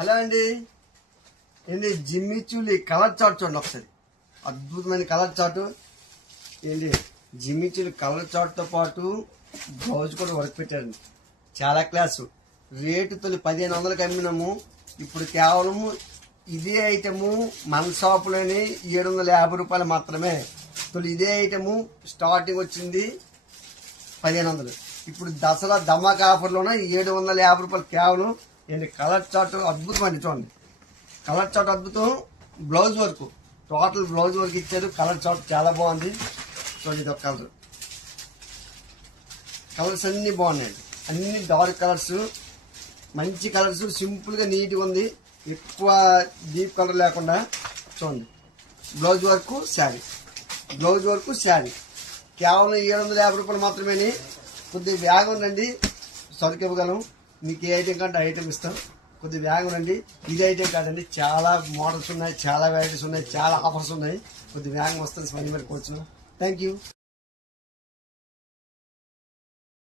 Hello అండి. ఏంటి జిమ్మి చూలి కలర్ చార్ట్ చూడండి ఒకసారి. అద్భుతమైన కలర్ చార్ట్. ఏంటి జిమ్మి చూలి కలర్ చార్ట్తో పాటు బ్లౌజ్ కూడా వర్క్ పెట్టారండి. చాలా క్లాసు. రేటు తొలి 1500కి అమ్మినాము. ఇప్పుడు కేవలము ఇదే ఐటము మన షాపులోనే 750 రూపాయలు మాత్రమే. తొలి ఇదే ఐటము స్టార్టింగ్ వచ్చింది 1500. ఇప్పుడు దసరా ధమాకా ఆఫర్లోనే 750 రూపాయలు కేవలం. ఏంటి కలర్ చార్ట్ అద్భుతం అండి. చూడండి కలర్ చార్ట్ అద్భుతం. Blouse work total blouse work ఇచ్చారు. కలర్ చార్ట్ చాలా బాగుంది. చూడండి ఇది ఒక కలర్. కలర్స్ అన్నీ బాగున్నాయండి. అన్ని డార్క్ కలర్స్, మంచి కలర్స్, సింపుల్గా నీట్గా ఉంది. ఎక్కువ డీప్ కలర్ లేకుండా. చూడండి blouse work sari, blouse work sari కేవలం 750 రూపాయలు మాత్రమే. కొద్దిగా వేగం ఉండండి, సరుకు ఇవ్వగలం. మీకు ఏ ఐటెం కంటే ఐటెం ఇస్తాం. కొద్దిగా వేగం ఉండండి. ఇది ఐటెం కాదండి, చాలా మోడల్స్ ఉన్నాయి, చాలా వెరైటీస్ ఉన్నాయి, చాలా ఆఫర్స్ ఉన్నాయి. కొద్దిగా వేగం వస్తుంది. స్మైల్ మరి కూర్చున్నాం. Thank you.